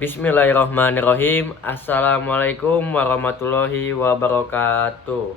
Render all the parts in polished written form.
Bismillahirrahmanirrahim. Assalamualaikum warahmatullahi wabarakatuh.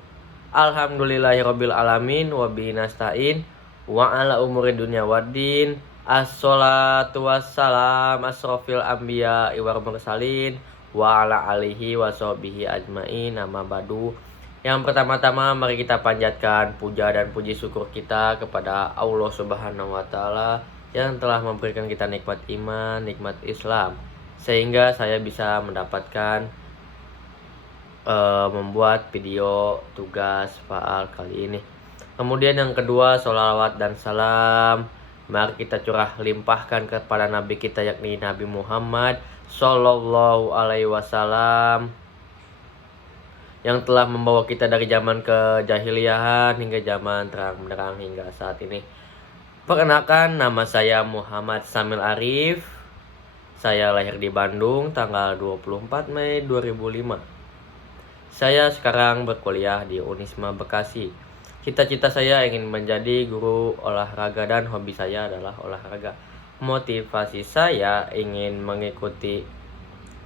Alhamdulillahirabbil alamin wa bihi nasta'in wa ala umuri dunya waddin. Assalatu wassalam asrofil anbiya wal mursalin wa ala alihi wa sahbihi ajmain. Amma ba'du. Yang pertama-tama mari kita panjatkan puja dan puji syukur kita kepada Allah Subhanahu wa taala yang telah memberikan kita nikmat iman, nikmat Islam, sehingga saya bisa mendapatkan membuat video tugas faal kali ini. Kemudian yang kedua, sholawat dan salam mari kita curah limpahkan kepada Nabi kita, yakni Nabi Muhammad Sallallahu Alaihi Wasallam, yang telah membawa kita dari zaman kejahiliahan hingga zaman terang benderang hingga saat ini. Perkenalkan, nama saya Muhammad Samil Arif. Saya lahir di Bandung tanggal 24 Mei 2005. Saya sekarang berkuliah di Unisma Bekasi. Cita-cita saya ingin menjadi guru olahraga dan hobi saya adalah olahraga. Motivasi saya ingin mengikuti,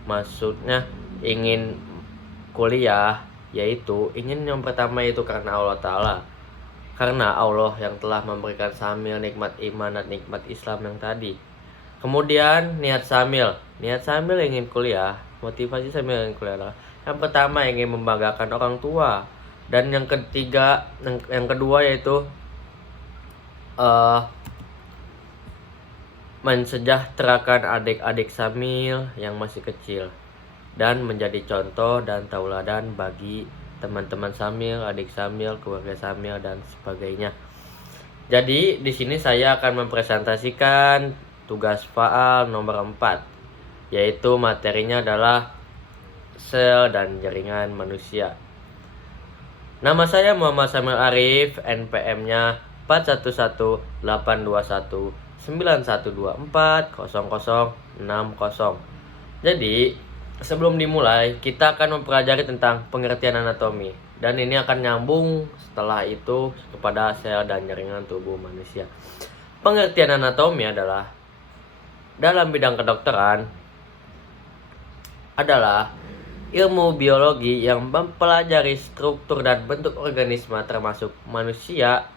maksudnya ingin kuliah, yaitu ingin yang pertama itu karena Allah Ta'ala. Karena Allah yang telah memberikan Samil nikmat iman dan nikmat Islam yang tadi. Kemudian niat Samil ingin kuliah. Motivasi Samil ingin kuliah adalah yang pertama ingin membanggakan orang tua, dan yang ketiga, yang kedua yaitu mensejahterakan adik-adik Samil yang masih kecil dan menjadi contoh dan tauladan bagi teman-teman Samil, adik Samil, keluarga Samil dan sebagainya. Jadi di sini saya akan mempresentasikan tugas faal nomor 4, yaitu materinya adalah sel dan jaringan manusia. Nama saya Muhammad Samil Arif, NPM-nya 41182191240060. Jadi sebelum dimulai, kita akan mempelajari tentang pengertian anatomi, dan ini akan nyambung setelah itu kepada sel dan jaringan tubuh manusia. Pengertian anatomi adalah dalam bidang kedokteran adalah ilmu biologi yang mempelajari struktur dan bentuk organisme termasuk manusia,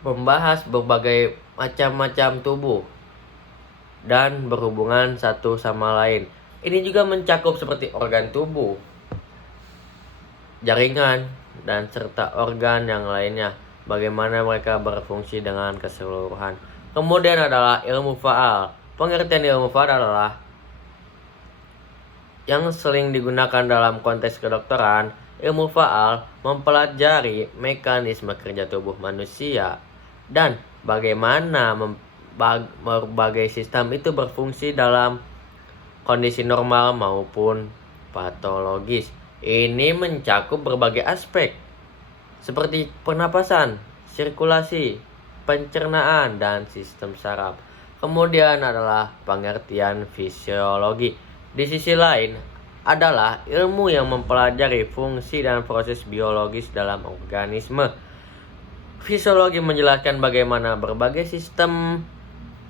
membahas berbagai macam-macam tubuh dan berhubungan satu sama lain. Ini juga mencakup seperti organ tubuh, jaringan, dan serta organ yang lainnya, bagaimana mereka berfungsi dengan keseluruhan. Kemudian adalah ilmu faal. Pengertian ilmu faal adalah yang sering digunakan dalam konteks kedokteran. Ilmu faal mempelajari mekanisme kerja tubuh manusia dan bagaimana berbagai sistem itu berfungsi dalam kondisi normal maupun patologis. Ini mencakup berbagai aspek seperti pernapasan, sirkulasi, pencernaan, dan sistem saraf. Kemudian adalah pengertian fisiologi. Di sisi lain adalah ilmu yang mempelajari fungsi dan proses biologis dalam organisme. Fisiologi menjelaskan bagaimana berbagai sistem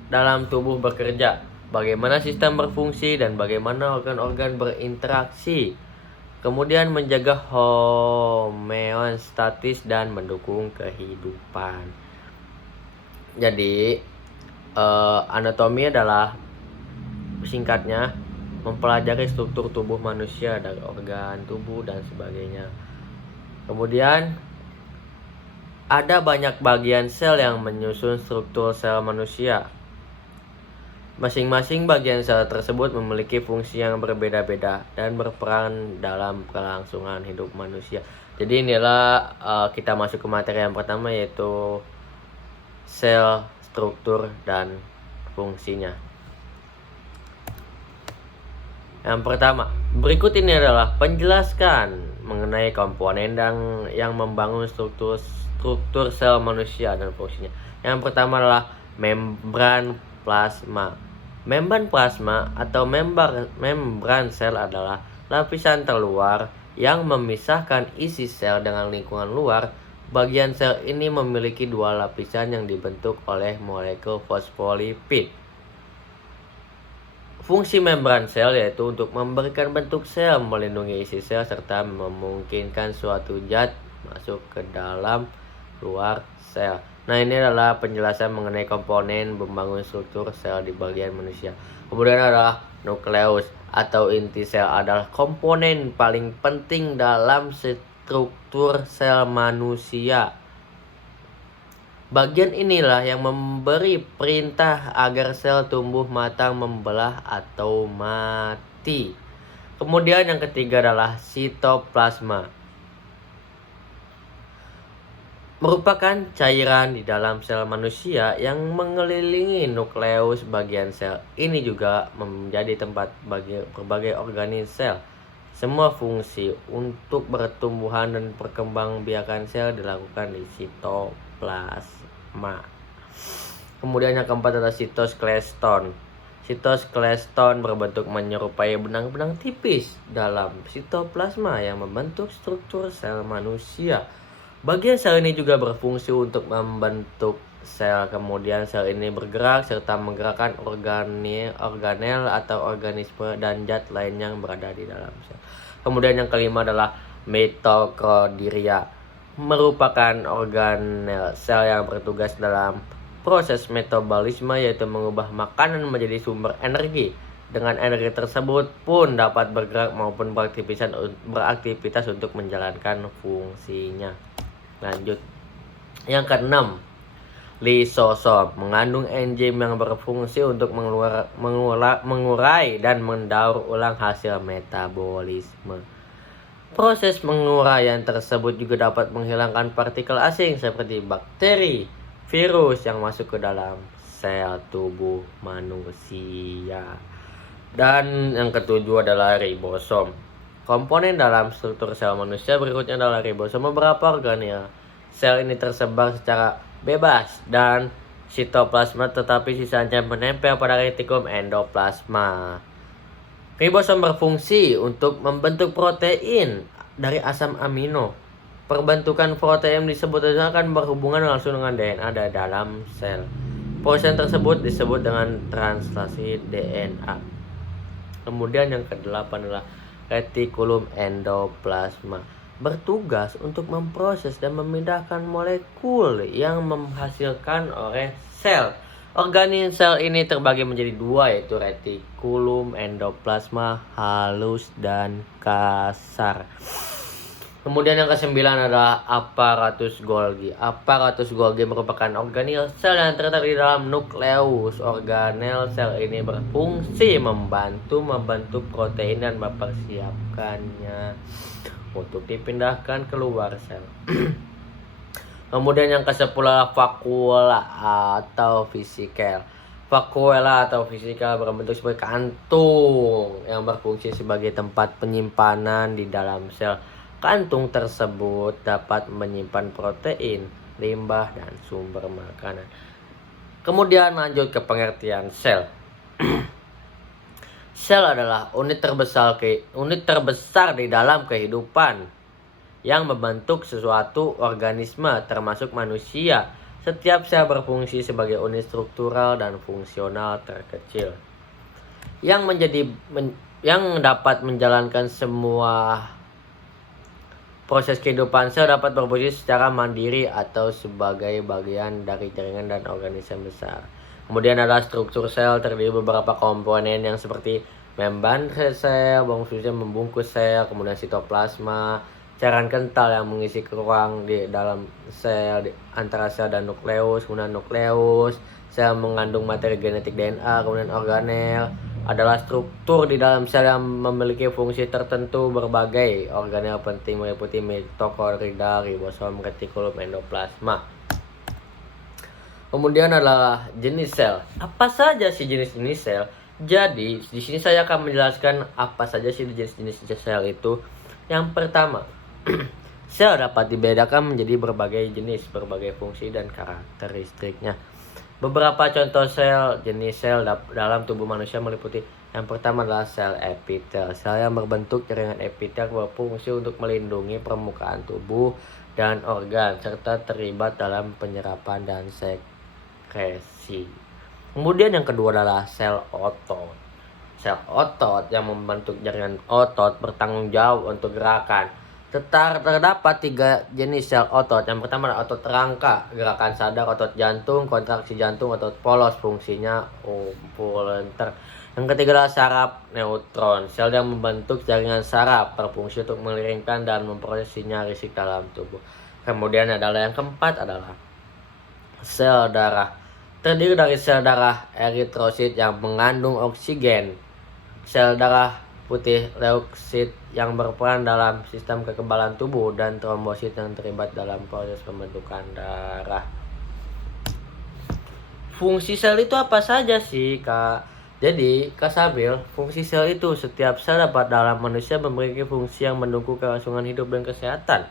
dalam tubuh bekerja, bagaimana sistem berfungsi, dan bagaimana organ-organ berinteraksi. Kemudian menjaga homeostatis dan mendukung kehidupan. Jadi anatomi adalah singkatnya mempelajari struktur tubuh manusia dari organ tubuh dan sebagainya. Kemudian ada banyak bagian sel yang menyusun struktur sel manusia. Masing-masing bagian sel tersebut memiliki fungsi yang berbeda-beda dan berperan dalam kelangsungan hidup manusia. Jadi inilah kita masuk ke materi yang pertama, yaitu sel, struktur, dan fungsinya. Yang pertama, berikut ini adalah penjelasan mengenai komponen yang membangun struktur sel manusia dan fungsinya. Yang pertama adalah membran plasma. Membran plasma atau membran sel adalah lapisan terluar yang memisahkan isi sel dengan lingkungan luar. Bagian sel ini memiliki dua lapisan yang dibentuk oleh molekul fosfolipid. Fungsi membran sel yaitu untuk memberikan bentuk sel, melindungi isi sel, serta memungkinkan suatu zat masuk ke dalam luar sel. Nah, ini adalah penjelasan mengenai komponen membangun struktur sel di bagian manusia. Kemudian adalah nukleus atau inti sel adalah komponen paling penting dalam struktur sel manusia. Bagian inilah yang memberi perintah agar sel tumbuh, matang, membelah, atau mati. Kemudian yang ketiga adalah sitoplasma. Merupakan cairan di dalam sel manusia yang mengelilingi nukleus bagian sel. Ini juga menjadi tempat berbagai organisme sel. Semua fungsi untuk pertumbuhan dan perkembangbiakan sel dilakukan di sitoplasma. Kemudian yang keempat adalah sitoskeleton. Sitoskeleton berbentuk menyerupai benang-benang tipis dalam sitoplasma yang membentuk struktur sel manusia. Bagian sel ini juga berfungsi untuk membentuk sel. Kemudian sel ini bergerak serta menggerakkan organel atau organisme dan zat lain yang berada di dalam sel. Kemudian yang kelima adalah mitokondria. Merupakan organel sel yang bertugas dalam proses metabolisme, yaitu mengubah makanan menjadi sumber energi. Dengan energi tersebut pun dapat bergerak maupun beraktivitas untuk menjalankan fungsinya. Lanjut. Yang keenam, lisosom mengandung enzim yang berfungsi untuk mengurai dan mendaur ulang hasil metabolisme. Proses penguraian tersebut juga dapat menghilangkan partikel asing seperti bakteri, virus yang masuk ke dalam sel tubuh manusia. Dan yang ketujuh adalah ribosom. Komponen dalam struktur sel manusia berikutnya adalah ribosom. Beberapa organel sel ini tersebar secara bebas dan sitoplasma, tetapi sisanya menempel pada retikulum endoplasma. Ribosom berfungsi untuk membentuk protein dari asam amino. Perbentukan protein akan berhubungan langsung dengan DNA di dalam sel. Proses tersebut disebut dengan translasi DNA. Kemudian yang kedelapan adalah retikulum endoplasma. Bertugas untuk memproses dan memindahkan molekul yang menghasilkan oleh sel. Organisme sel ini terbagi menjadi dua, yaitu retikulum endoplasma halus dan kasar. Kemudian yang kesembilan adalah aparatus Golgi. Aparatus Golgi merupakan organel sel yang terletak di dalam nukleus. Organel sel ini berfungsi membantu membentuk protein dan mempersiapkannya untuk dipindahkan keluar sel. Kemudian yang ke-10 adalah vakuola atau vesikel. Vakuola atau vesikel berbentuk sebagai kantung yang berfungsi sebagai tempat penyimpanan di dalam sel. Kantung tersebut dapat menyimpan protein, limbah, dan sumber makanan. Kemudian lanjut ke pengertian sel. Sel adalah unit terbesar di dalam kehidupan yang membentuk sesuatu organisme termasuk manusia. Setiap sel berfungsi sebagai unit struktural dan fungsional terkecil yang dapat menjalankan semua proses kehidupan. Sel dapat berfungsi secara mandiri atau sebagai bagian dari jaringan dan organisme besar. Kemudian adalah struktur sel, terdiri beberapa komponen yang seperti membran sel, membungkus sel, kemudian sitoplasma, cairan kental yang mengisi ruang di dalam sel antara sel dan nukleus. Kemudian nukleus, sel mengandung materi genetik DNA. Kemudian organel adalah struktur di dalam sel yang memiliki fungsi tertentu. Berbagai organel penting meliputi mitokondria, ribosom, retikulum endoplasma. Kemudian adalah jenis sel. Apa saja sih jenis-jenis sel? Jadi di sini saya akan menjelaskan apa saja sih jenis-jenis sel itu. Yang pertama, sel dapat dibedakan menjadi berbagai jenis, berbagai fungsi dan karakteristiknya. Beberapa contoh jenis sel dalam tubuh manusia meliputi: yang pertama adalah sel epitel. Sel yang berbentuk jaringan epitel berfungsi untuk melindungi permukaan tubuh dan organ serta terlibat dalam penyerapan dan sekresi. Kemudian yang kedua adalah sel otot. Sel otot yang membentuk jaringan otot bertanggung jawab untuk gerakan. Terdapat 3 jenis sel otot. Yang pertama adalah otot rangka, gerakan sadar, otot jantung, kontraksi jantung, otot polos, fungsinya volunteer. Yang ketiga adalah saraf neutron, sel yang membentuk jaringan saraf, berfungsi untuk mengirimkan dan memproses sinyal listrik dalam tubuh. Kemudian adalah yang keempat adalah sel darah, terdiri dari sel darah eritrosit yang mengandung oksigen, sel darah putih leukosit yang berperan dalam sistem kekebalan tubuh, dan trombosit yang terlibat dalam proses pembentukan darah. Fungsi sel itu apa saja sih, Kak? Jadi, Kak Sabil, fungsi sel itu setiap sel dapat dalam manusia memiliki fungsi yang mendukung kelangsungan hidup dan kesehatan.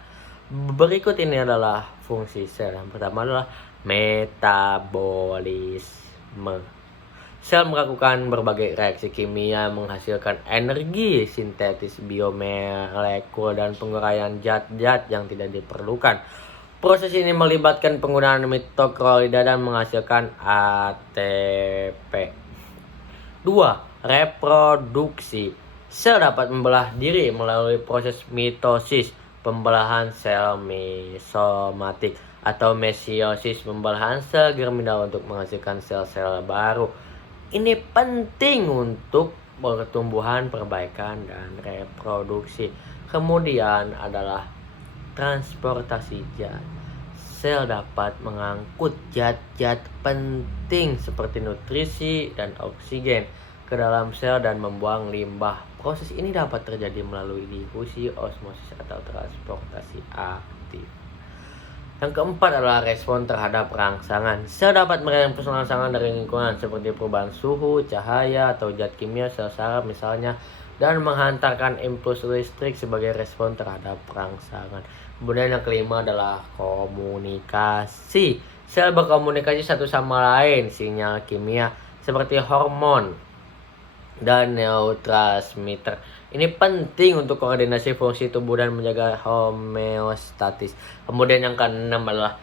Berikut ini adalah fungsi sel. Yang pertama adalah metabolisme. Sel melakukan berbagai reaksi kimia, menghasilkan energi sintetis biomolekul dan penguraian zat-zat yang tidak diperlukan. Proses ini melibatkan penggunaan mitokondria dan menghasilkan ATP. 2. Reproduksi. Sel dapat membelah diri melalui proses mitosis, pembelahan sel mesomatik, atau mesiosis, pembelahan sel germinal untuk menghasilkan sel-sel baru. Ini penting untuk pertumbuhan, perbaikan, dan reproduksi. Kemudian adalah transportasi zat. Sel dapat mengangkut zat-zat penting seperti nutrisi dan oksigen ke dalam sel dan membuang limbah. Proses ini dapat terjadi melalui difusi, osmosis, atau transportasi aktif. Yang keempat adalah respon terhadap rangsangan. Sel dapat merespons rangsangan dari lingkungan seperti perubahan suhu, cahaya, atau zat kimia sel saraf misalnya, dan menghantarkan impuls listrik sebagai respon terhadap rangsangan. Kemudian yang kelima adalah komunikasi. Sel berkomunikasi satu sama lain, sinyal kimia seperti hormon dan neurotransmitter. Ini penting untuk koordinasi fungsi tubuh dan menjaga homeostatis. Kemudian yang keenam adalah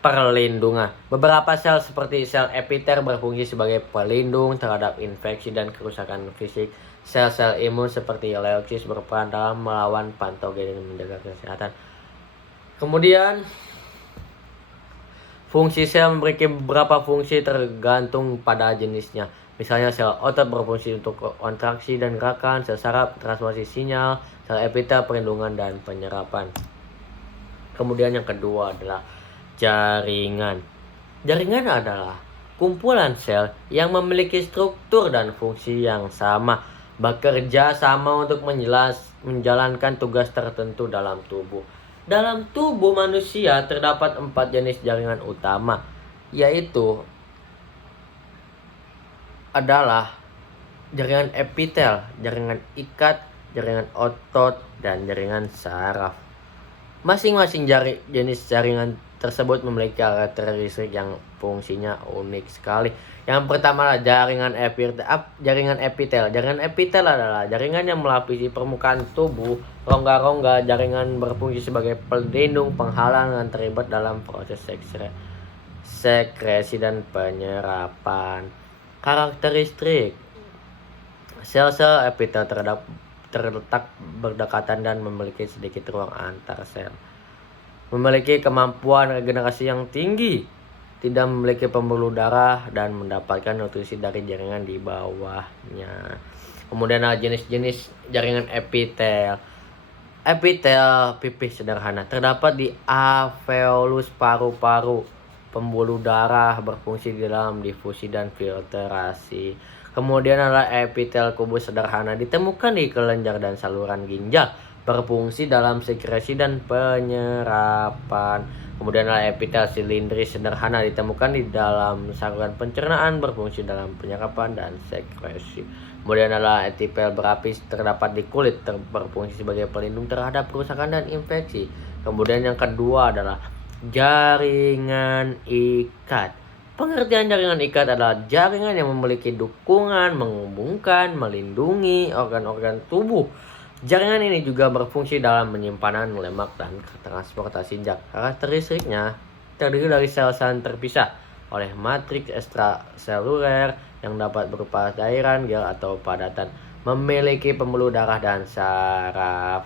perlindungan. Beberapa sel seperti sel epitel berfungsi sebagai pelindung terhadap infeksi dan kerusakan fisik. Sel-sel imun seperti leukosit berperan dalam melawan patogen dan menjaga kesehatan. Kemudian fungsi sel memiliki beberapa fungsi tergantung pada jenisnya. Misalnya sel otot berfungsi untuk kontraksi dan gerakan, sel saraf transmisi sinyal, sel epitel perlindungan dan penyerapan. Kemudian yang kedua adalah jaringan. Jaringan adalah kumpulan sel yang memiliki struktur dan fungsi yang sama, bekerja sama untuk menjalankan tugas tertentu dalam tubuh. Dalam tubuh manusia terdapat 4 jenis jaringan utama, yaitu adalah jaringan epitel, jaringan ikat, jaringan otot, dan jaringan saraf. Masing-masing jenis jaringan tersebut memiliki karakteristik yang fungsinya unik sekali. Yang pertama adalah jaringan epitel. Jaringan epitel adalah jaringan yang melapisi permukaan tubuh. Rongga-rongga jaringan berfungsi sebagai pelindung, penghalang, dan terlibat dalam proses sekresi dan penyerapan. Karakteristik sel-sel epitel terletak berdekatan dan memiliki sedikit ruang antar sel. Memiliki kemampuan regenerasi yang tinggi, tidak memiliki pembuluh darah, dan mendapatkan nutrisi dari jaringan di bawahnya. Kemudian ada jenis-jenis jaringan epitel. Epitel pipih sederhana terdapat di alveolus paru-paru. Pembuluh darah berfungsi di dalam difusi dan filtrasi. Kemudian adalah epitel kubus sederhana ditemukan di kelenjar dan saluran ginjal, berfungsi dalam sekresi dan penyerapan. Kemudian adalah epitel silindris sederhana ditemukan di dalam saluran pencernaan, berfungsi dalam penyerapan dan sekresi. Kemudian adalah epitel berapis terdapat di kulit, berfungsi sebagai pelindung terhadap kerusakan dan infeksi. Kemudian yang kedua adalah jaringan ikat. Pengertian jaringan ikat adalah jaringan yang memiliki dukungan, menghubungkan, melindungi organ-organ tubuh. Jaringan ini juga berfungsi dalam penyimpanan lemak dan transportasi zat. Karakteristiknya terdiri dari sel-sel terpisah oleh matriks ekstraseluler yang dapat berupa cairan, gel, atau padatan. Memiliki pembuluh darah dan saraf.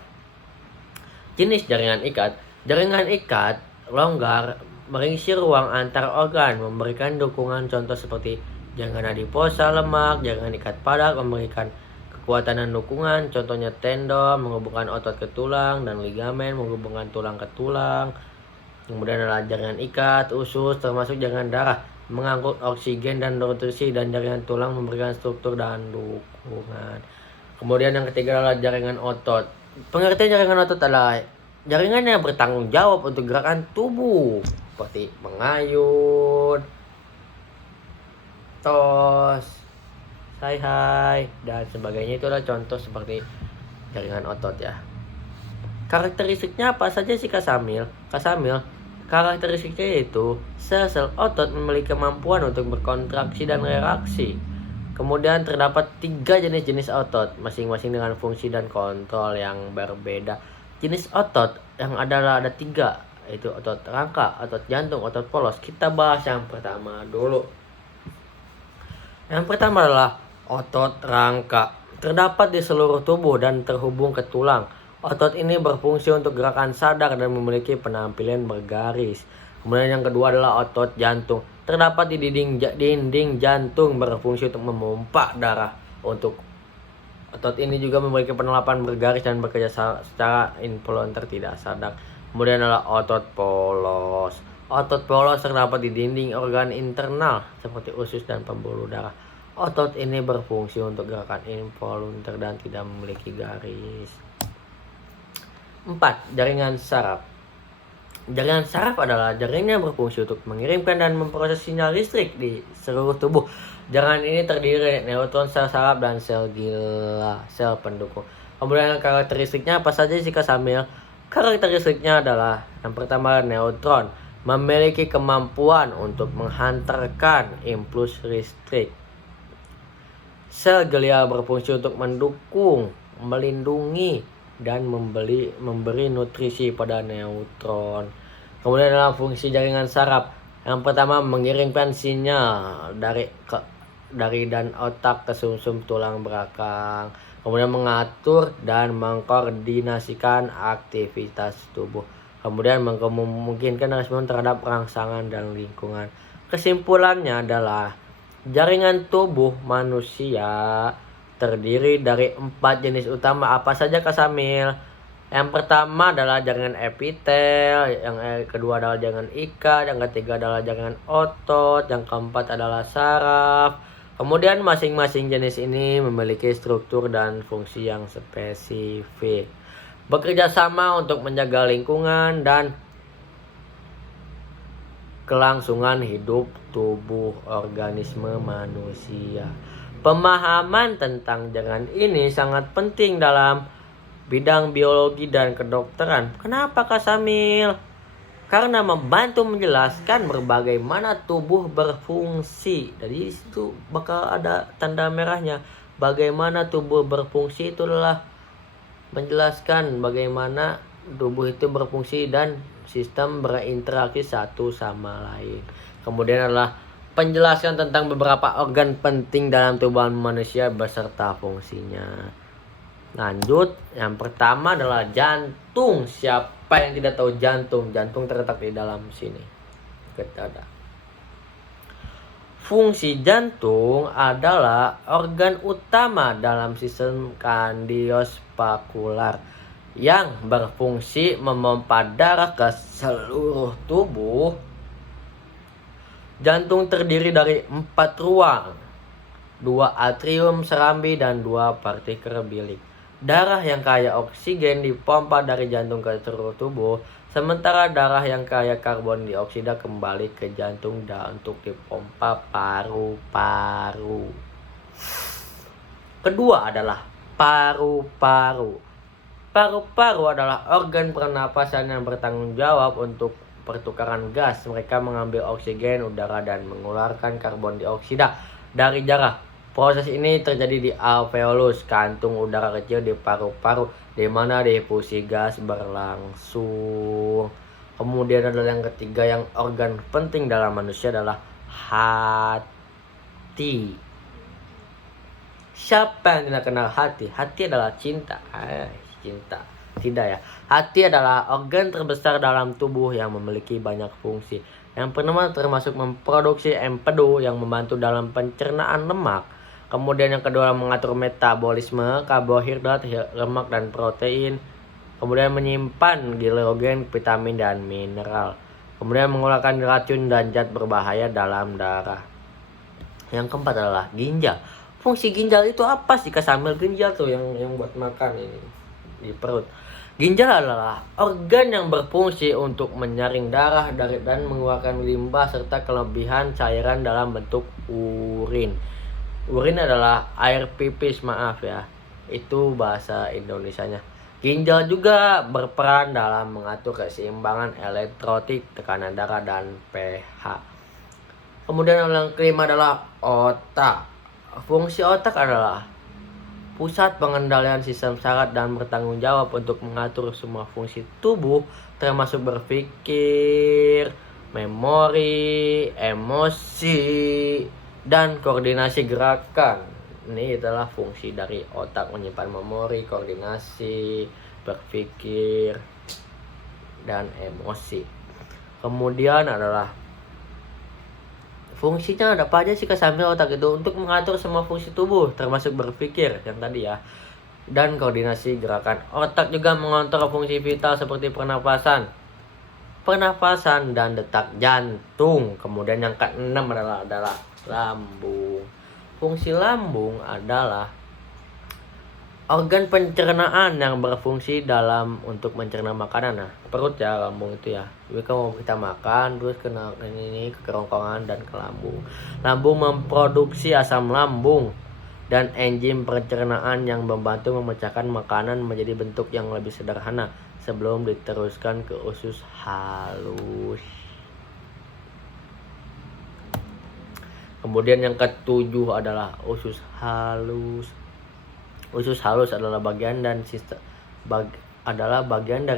Jenis jaringan ikat. Jaringan ikat longgar mengisi ruang antar organ, memberikan dukungan contoh seperti jaringan adiposa lemak, jaringan ikat padat memberikan kekuatan dan dukungan, contohnya tendon menghubungkan otot ke tulang dan ligamen menghubungkan tulang ke tulang. Kemudian adalah jaringan ikat usus termasuk jaringan darah mengangkut oksigen dan nutrisi, dan jaringan tulang memberikan struktur dan dukungan. Kemudian yang ketiga adalah jaringan otot. Pengertian jaringan otot adalah jaringan yang bertanggung jawab untuk gerakan tubuh seperti mengayun, tos, hai dan sebagainya. Itu adalah contoh seperti jaringan otot ya. Karakteristiknya apa saja sih Kasamil? Karakteristiknya yaitu sel-sel otot memiliki kemampuan untuk berkontraksi dan reaksi. Kemudian terdapat 3 jenis otot, masing-masing dengan fungsi dan kontrol yang berbeda. Jenis otot yang ada 3, yaitu otot rangka, otot jantung, otot polos. Kita bahas yang pertama dulu. Yang pertama adalah otot rangka. Terdapat di seluruh tubuh dan terhubung ke tulang. Otot ini berfungsi untuk gerakan sadar dan memiliki penampilan bergaris. Kemudian yang kedua adalah otot jantung. Terdapat di dinding jantung, berfungsi untuk memompa darah. Otot ini juga memiliki penelapan bergaris dan bekerja secara involunter tidak sadar. Kemudian adalah otot polos. Otot polos terdapat di dinding organ internal seperti usus dan pembuluh darah. Otot ini berfungsi untuk gerakan involunter dan tidak memiliki garis. 4. Jaringan saraf. Jaringan saraf adalah jaringan yang berfungsi untuk mengirimkan dan memproses sinyal listrik di seluruh tubuh. Jaringan ini terdiri dari neutron, sel saraf, dan sel gila, sel pendukung. Kemudian karakteristiknya apa saja sih Kasamil? Karakteristiknya adalah yang pertama, neutron memiliki kemampuan untuk menghantarkan impuls listrik. Sel glia berfungsi untuk mendukung, melindungi, dan memberi nutrisi pada neutron. Kemudian dalam fungsi jaringan saraf, yang pertama mengirimkan sinyal dari dan otak ke sumsum tulang belakang. Kemudian mengatur dan mengkoordinasikan aktivitas tubuh. Kemudian memungkinkan respon terhadap rangsangan dan lingkungan. Kesimpulannya adalah jaringan tubuh manusia terdiri dari 4 jenis utama. Apa saja Kasamil? Yang pertama adalah jaringan epitel, yang kedua adalah jaringan ikat, yang ketiga adalah jaringan otot, yang keempat adalah saraf. Kemudian masing-masing jenis ini memiliki struktur dan fungsi yang spesifik. Bekerja sama untuk menjaga lingkungan dan kelangsungan hidup tubuh organisme manusia. Pemahaman tentang jaringan ini sangat penting dalam bidang biologi dan kedokteran. Kenapa Kasamil? Karena membantu menjelaskan bagaimana tubuh berfungsi. Dari situ bakal ada tanda merahnya. Bagaimana tubuh berfungsi itu adalah menjelaskan bagaimana tubuh itu berfungsi dan sistem berinteraksi satu sama lain. Kemudian adalah penjelasan tentang beberapa organ penting dalam tubuh manusia beserta fungsinya. Lanjut, yang pertama adalah jantung. Siapa yang tidak tahu jantung? Jantung terletak di dalam sini. Kita ada. Fungsi jantung adalah organ utama dalam sistem kardiovaskular yang berfungsi memompa darah ke seluruh tubuh. Jantung terdiri dari 4 ruang, 2 atrium serambi dan 2 partikel bilik. Darah yang kaya oksigen dipompa dari jantung ke seluruh tubuh, sementara darah yang kaya karbon dioksida kembali ke jantung dan untuk dipompa paru-paru. Kedua adalah paru-paru. Paru-paru adalah organ pernapasan yang bertanggung jawab untuk pertukaran gas. Mereka mengambil oksigen udara dan mengeluarkan karbon dioksida dari darah. Proses ini terjadi di alveolus, kantung udara kecil di paru-paru, di mana difusi gas berlangsung. Kemudian adalah yang ketiga, yang organ penting dalam manusia adalah hati. Siapa yang tidak kenal hati? Hati adalah cinta. Cinta. Tidak ya. Hati adalah organ terbesar dalam tubuh yang memiliki banyak fungsi. Yang pertama termasuk memproduksi empedu yang membantu dalam pencernaan lemak. Kemudian yang kedua mengatur metabolisme, karbohidrat, lemak dan protein. Kemudian menyimpan glikosgen, vitamin dan mineral. Kemudian mengeluarkan racun dan zat berbahaya dalam darah. Yang keempat adalah ginjal. Fungsi ginjal itu apa sih? Sambil ginjal tuh yang buat makan ini di perut. Ginjal adalah organ yang berfungsi untuk menyaring darah dan mengeluarkan limbah serta kelebihan cairan dalam bentuk urin. Urin adalah air pipis, maaf ya. Itu bahasa Indonesianya. Ginjal juga berperan dalam mengatur keseimbangan elektrolit, tekanan darah dan pH. Kemudian yang kelima adalah otak. Fungsi otak adalah pusat pengendalian sistem saraf dan bertanggung jawab untuk mengatur semua fungsi tubuh termasuk berpikir, memori, emosi, dan koordinasi gerakan. Ini adalah fungsi dari otak, menyimpan memori, koordinasi, berpikir, dan emosi. Kemudian adalah fungsinya ada apa aja sih sambil otak itu? Untuk mengatur semua fungsi tubuh termasuk berpikir yang tadi ya, dan koordinasi gerakan. Otak juga mengontrol fungsi vital seperti pernapasan dan detak jantung. Kemudian yang keenam adalah lambung. Fungsi lambung adalah organ pencernaan yang berfungsi dalam untuk mencerna makanan. Nah, perut ya, lambung itu ya. Jadi kalau kita makan terus kena ini ke kerongkongan dan ke lambung. Lambung memproduksi asam lambung dan enzim pencernaan yang membantu memecahkan makanan menjadi bentuk yang lebih sederhana sebelum diteruskan ke usus halus. Kemudian yang ketujuh adalah usus halus. Usus halus adalah bagian dari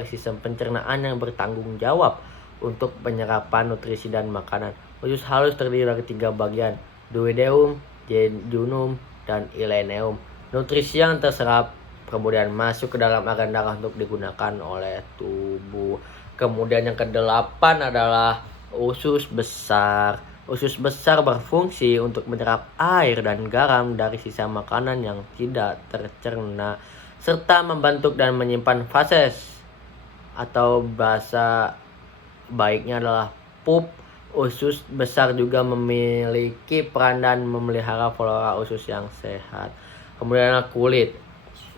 sistem pencernaan yang bertanggung jawab untuk penyerapan nutrisi dan makanan. Usus halus terdiri dari 3 bagian, duodenum, jejunum, dan ileum. Nutrisi yang terserap kemudian masuk ke dalam aliran darah untuk digunakan oleh tubuh. Kemudian yang kedelapan adalah usus besar. Usus besar berfungsi untuk menyerap air dan garam dari sisa makanan yang tidak tercerna serta membentuk dan menyimpan feses atau bahasa baiknya adalah pup. Usus besar juga memiliki peran dan memelihara flora usus yang sehat. Kemudian kulit.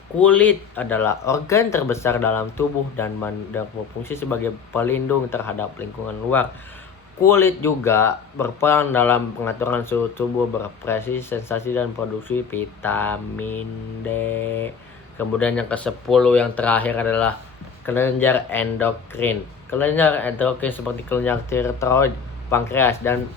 Kulit adalah organ terbesar dalam tubuh dan berfungsi sebagai pelindung terhadap lingkungan luar. Kulit juga berperan dalam pengaturan suhu tubuh, berekspresi, sensasi, dan produksi vitamin D. Kemudian yang ke-10 yang terakhir adalah kelenjar endokrin. Kelenjar endokrin seperti kelenjar tiroid, pankreas, dan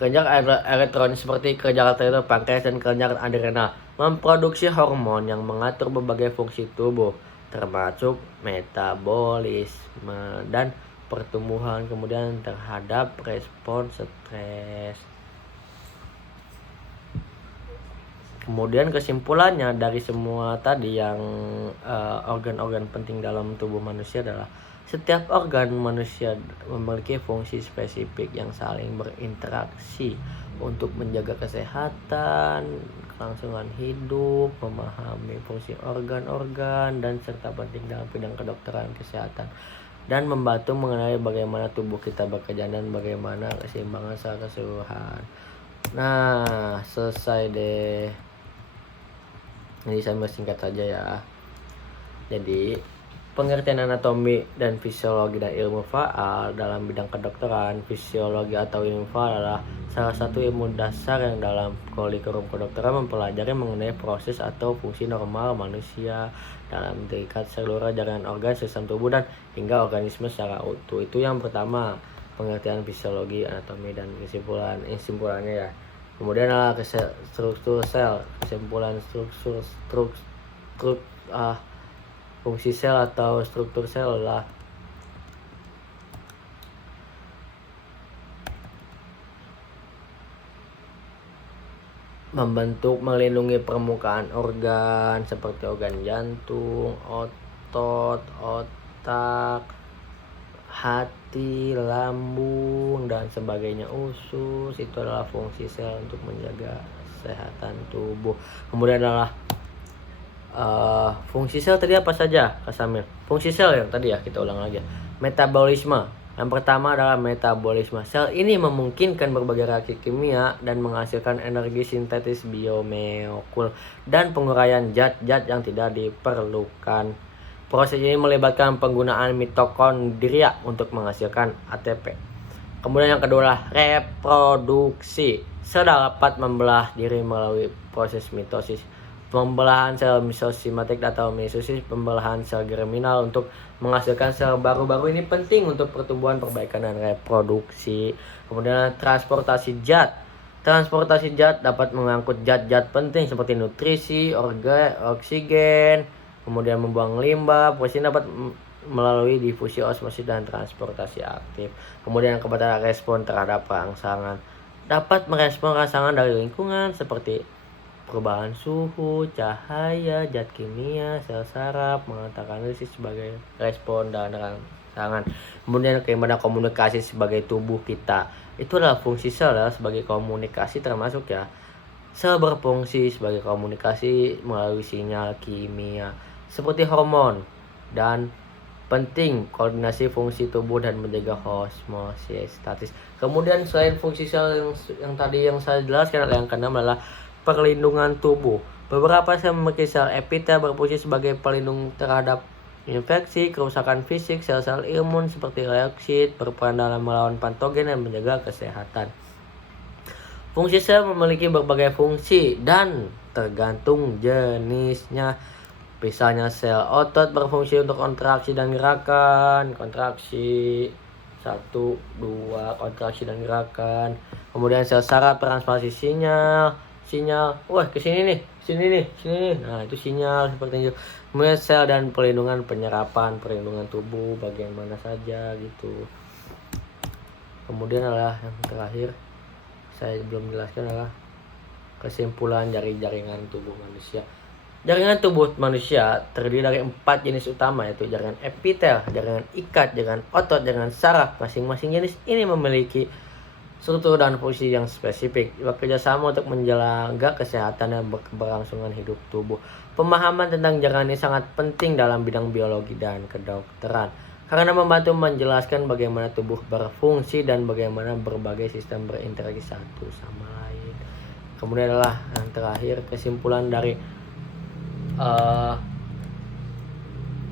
kelenjar elektronik seperti kelenjar tiroid, pankreas, dan kelenjar adrenal memproduksi hormon yang mengatur berbagai fungsi tubuh termasuk metabolisme dan pertumbuhan, kemudian terhadap respon stres. Kemudian kesimpulannya dari semua tadi yang organ-organ penting dalam tubuh manusia adalah setiap organ manusia memiliki fungsi spesifik yang saling berinteraksi untuk menjaga kesehatan, kelangsungan hidup, memahami fungsi organ-organ dan serta penting dalam bidang kedokteran kesehatan dan membantu mengenali bagaimana tubuh kita bekerja dan bagaimana keseimbangan secara keseluruhan. Nah, selesai deh. Jadi saya singkat saja ya. Jadi pengertian anatomi dan fisiologi dan ilmu faal dalam bidang kedokteran. Fisiologi atau ilmu faal adalah salah satu ilmu dasar yang dalam kurikulum kedokteran mempelajari mengenai proses atau fungsi normal manusia dalam tingkat seluruh jaringan organ, sistem tubuh, dan hingga organisme secara utuh. Itu yang pertama, pengertian fisiologi, anatomi, dan kesimpulannya ya. Kemudian adalah struktur sel. Kesimpulan fungsi sel atau struktur sel adalah membentuk melindungi permukaan organ seperti organ jantung, otot, otak, hati, lambung, dan sebagainya, usus. Itu adalah fungsi sel untuk menjaga kesehatan tubuh. Kemudian adalah fungsi sel tadi apa saja, Kak Samir? Fungsi sel yang tadi ya, kita ulang lagi. Metabolisme. Yang pertama adalah metabolisme. Sel ini memungkinkan berbagai reaksi kimia dan menghasilkan energi sintetis biomolekul dan penguraian zat-zat yang tidak diperlukan. Proses ini melibatkan penggunaan mitokondria untuk menghasilkan ATP. Kemudian yang kedua adalah reproduksi. Sel dapat membelah diri melalui proses mitosis, pembelahan sel mesosomatik atau meiosis, pembelahan sel germinal untuk menghasilkan sel baru-baru. Ini penting untuk pertumbuhan, perbaikan, dan reproduksi. Kemudian transportasi zat. Transportasi zat dapat mengangkut zat-zat penting seperti nutrisi, oksigen, kemudian membuang limbah. Proses ini dapat melalui difusi, osmosis, dan transportasi aktif. Kemudian kepada respon terhadap rangsangan. Dapat merespon rangsangan dari lingkungan seperti perubahan suhu, cahaya, zat kimia, sel saraf, mengatakan analisis sebagai respon dan rangsangan. Kemudian bagaimana komunikasi sebagai tubuh kita. Itu adalah fungsi sel sebagai komunikasi, termasuk ya sel berfungsi sebagai komunikasi melalui sinyal kimia seperti hormon, dan penting koordinasi fungsi tubuh dan menjaga homeostatis. Kemudian selain fungsi sel yang tadi yang saya jelaskan, yang keenam adalah perlindungan tubuh. Beberapa sel memiliki sel epitel berfungsi sebagai pelindung terhadap infeksi, kerusakan fisik. Sel-sel imun seperti leuksit berperan dalam melawan patogen dan menjaga kesehatan. Fungsi sel memiliki berbagai fungsi dan tergantung jenisnya. Misalnya sel otot berfungsi untuk kontraksi dan gerakan. Kontraksi 1, 2, kontraksi dan gerakan. Kemudian sel saraf transmisi sinyal. Wah, kesini nih, sini nih. Nah, itu sinyal seperti itu. Kemudian sel dan perlindungan penyerapan, perlindungan tubuh bagian mana saja gitu. Kemudian adalah yang terakhir, saya belum jelaskan, adalah kesimpulan dari jaringan tubuh manusia. Jaringan tubuh manusia terdiri dari 4 jenis utama, yaitu jaringan epitel, jaringan ikat, jaringan otot, jaringan saraf. Masing-masing jenis ini memiliki struktur dan fungsi yang spesifik, bekerja sama untuk menjaga kesehatan dan keberlangsungan hidup tubuh. Pemahaman tentang jaringan ini sangat penting dalam bidang biologi dan kedokteran, karena membantu menjelaskan bagaimana tubuh berfungsi dan bagaimana berbagai sistem berinteraksi satu sama lain. Kemudian adalah yang terakhir, kesimpulan dari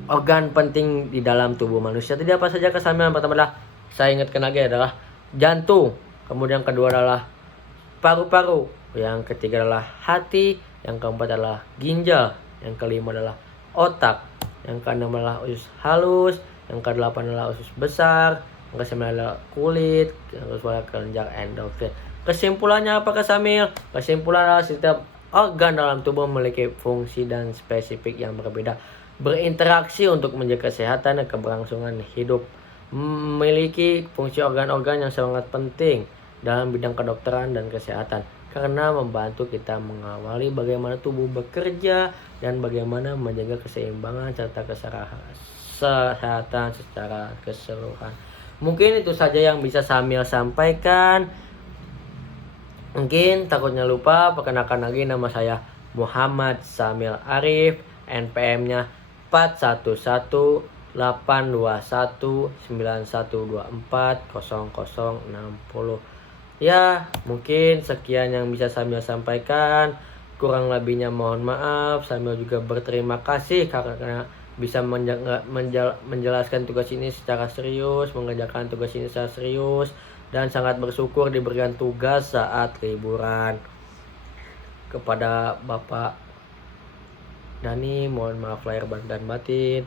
organ penting di dalam tubuh manusia. Tidak apa saja kesamaan. Pertama adalah, saya ingatkan lagi, adalah jantung. Kemudian kedua adalah paru-paru. Yang ketiga adalah hati. Yang keempat adalah ginjal. Yang kelima adalah otak. Yang keenam adalah usus halus. Yang kedelapan adalah usus besar. Yang kesembilan adalah kulit. Yang ke-10 adalah kelenjar endokrin. Kesimpulannya apa, Kak Samil? Kesimpulan adalah setiap organ dalam tubuh memiliki fungsi dan spesifik yang berbeda, berinteraksi untuk menjaga kesehatan dan keberlangsungan hidup. Memiliki fungsi organ-organ yang sangat penting dalam bidang kedokteran dan kesehatan, karena membantu kita mengawali bagaimana tubuh bekerja dan bagaimana menjaga keseimbangan serta kesehatan secara keseluruhan. Mungkin itu saja yang bisa Samil sampaikan. Mungkin takutnya lupa, perkenalkan lagi, nama saya Muhammad Samil Arif, NPM-nya 418191240060. Ya, mungkin sekian yang bisa Samil sampaikan. Kurang lebihnya mohon maaf. Samil juga berterima kasih karena bisa menjelaskan tugas ini secara serius, mengerjakan tugas ini secara serius, dan sangat bersyukur diberikan tugas saat liburan. Kepada Bapak Dani, mohon maaf lahir dan batin.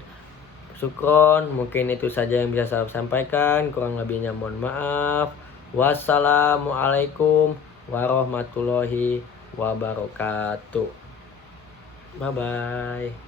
Syukron, mungkin itu saja yang bisa saya sampaikan. Kurang lebihnya mohon maaf. Wassalamualaikum warahmatullahi wabarakatuh. Bye-bye.